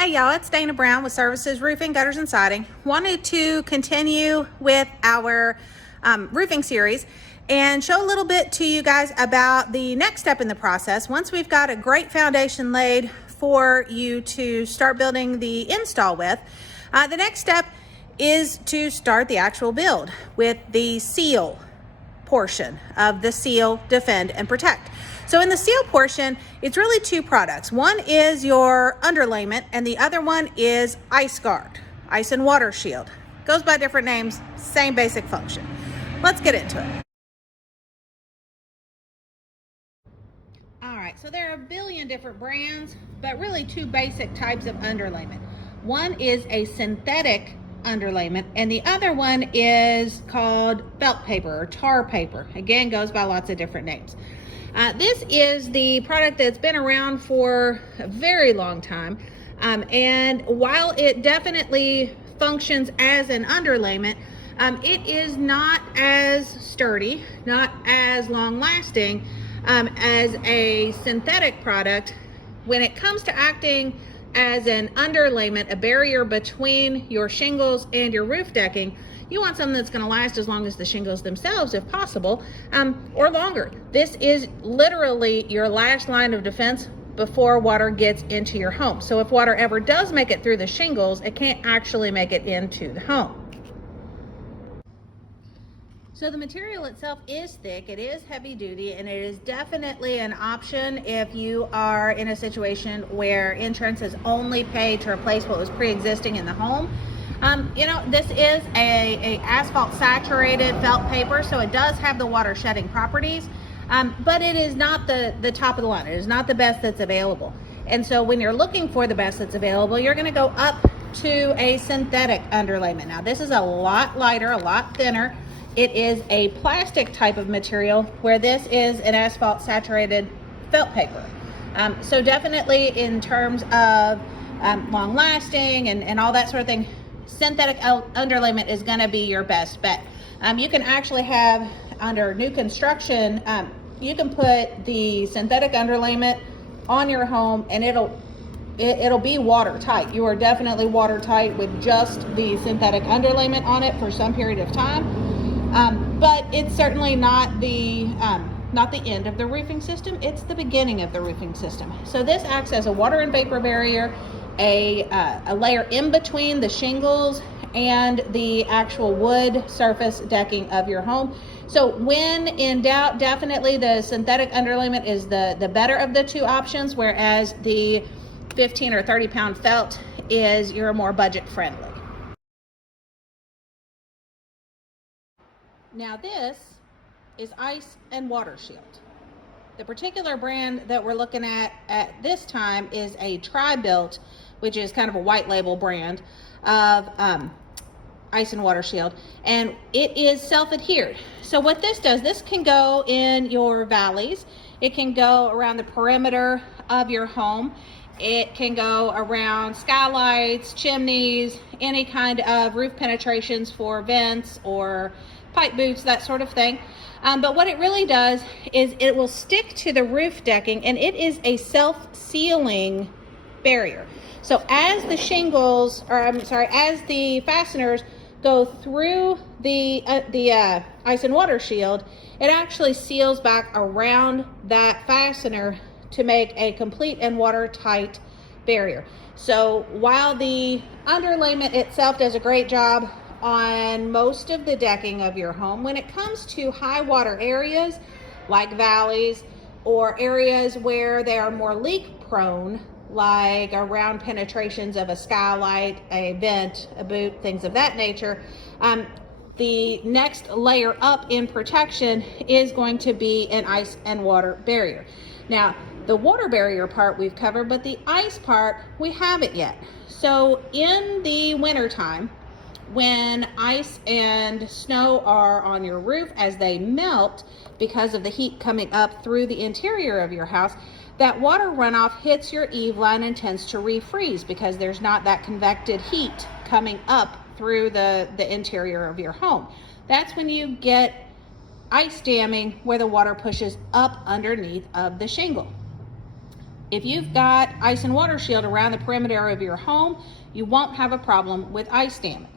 Hey y'all, it's Dana Brown with Services Roofing, Gutters, and Siding. Wanted to continue with our roofing series and show a little bit to you guys about the next step in the process. Once we've got a great foundation laid for you to start building the install with, the next step is to start the actual build with the seal portion of the seal, defend, and protect. So in the seal portion, it's really two products. One is your underlayment and the other one is ice guard, ice and water shield. Goes by different names, same basic function. Let's get into it. All right, so there are a billion different brands, but really two basic types of underlayment. One is a synthetic underlayment and the other one is called felt paper or tar paper. Again, goes by lots of different names. This is the product that's been around for a very long time, and while it definitely functions as an underlayment, it is not as sturdy, not as long lasting as a synthetic product. When it comes to acting as an underlayment, a barrier between your shingles and your roof decking, you want something that's going to last as long as the shingles themselves, if possible, or longer. This is literally your last line of defense before water gets into your home. So if water ever does make it through the shingles, it can't actually make it into the home. So the material itself is thick, it is heavy duty, and it is definitely an option if you are in a situation where insurance is only paid to replace what was pre-existing in the home. This is a asphalt saturated felt paper, so it does have the water shedding properties, but it is not the top of the line. It is not the best that's available. And so when you're looking for the best that's available, you're going to go up to a synthetic underlayment. Now this is a lot lighter, a lot thinner. It is a plastic type of material where this is an asphalt saturated felt paper. So definitely in terms of long lasting and all that sort of thing, synthetic underlayment is going to be your best bet. You can actually have, under new construction, you can put the synthetic underlayment on your home and it'll be watertight. You are definitely watertight with just the synthetic underlayment on it for some period of time. But it's certainly not the end of the roofing system. It's the beginning of the roofing system. So this acts as a water and vapor barrier, a layer in between the shingles and the actual wood surface decking of your home. So when in doubt, definitely the synthetic underlayment is the better of the two options, whereas the 15 or 30 pound felt is your more budget friendly. Now this is ice and water shield. The particular brand that we're looking at this time is a Tri-Built, which is kind of a white label brand of ice and water shield, and it is self-adhered. So what this does, this can go in your valleys, it can go around the perimeter of your home, it can go around skylights, chimneys, any kind of roof penetrations for vents or pipe boots, that sort of thing. But what it really does is it will stick to the roof decking, and it is a self-sealing barrier. So as the shingles, as the fasteners go through the ice and water shield, it actually seals back around that fastener to make a complete and watertight barrier. So while the underlayment itself does a great job on most of the decking of your home, when it comes to high water areas like valleys or areas where they are more leak prone, like around penetrations of a skylight, a vent, a boot, things of that nature, the next layer up in protection is going to be an ice and water barrier. Now the water barrier part we've covered, but the ice part we haven't yet. So in the winter time, when ice and snow are on your roof, as they melt because of the heat coming up through the interior of your house, that water runoff hits your eave line and tends to refreeze because there's not that convected heat coming up through the interior of your home. That's when you get ice damming, where the water pushes up underneath of the shingle. If you've got ice and water shield around the perimeter of your home, you won't have a problem with ice damming.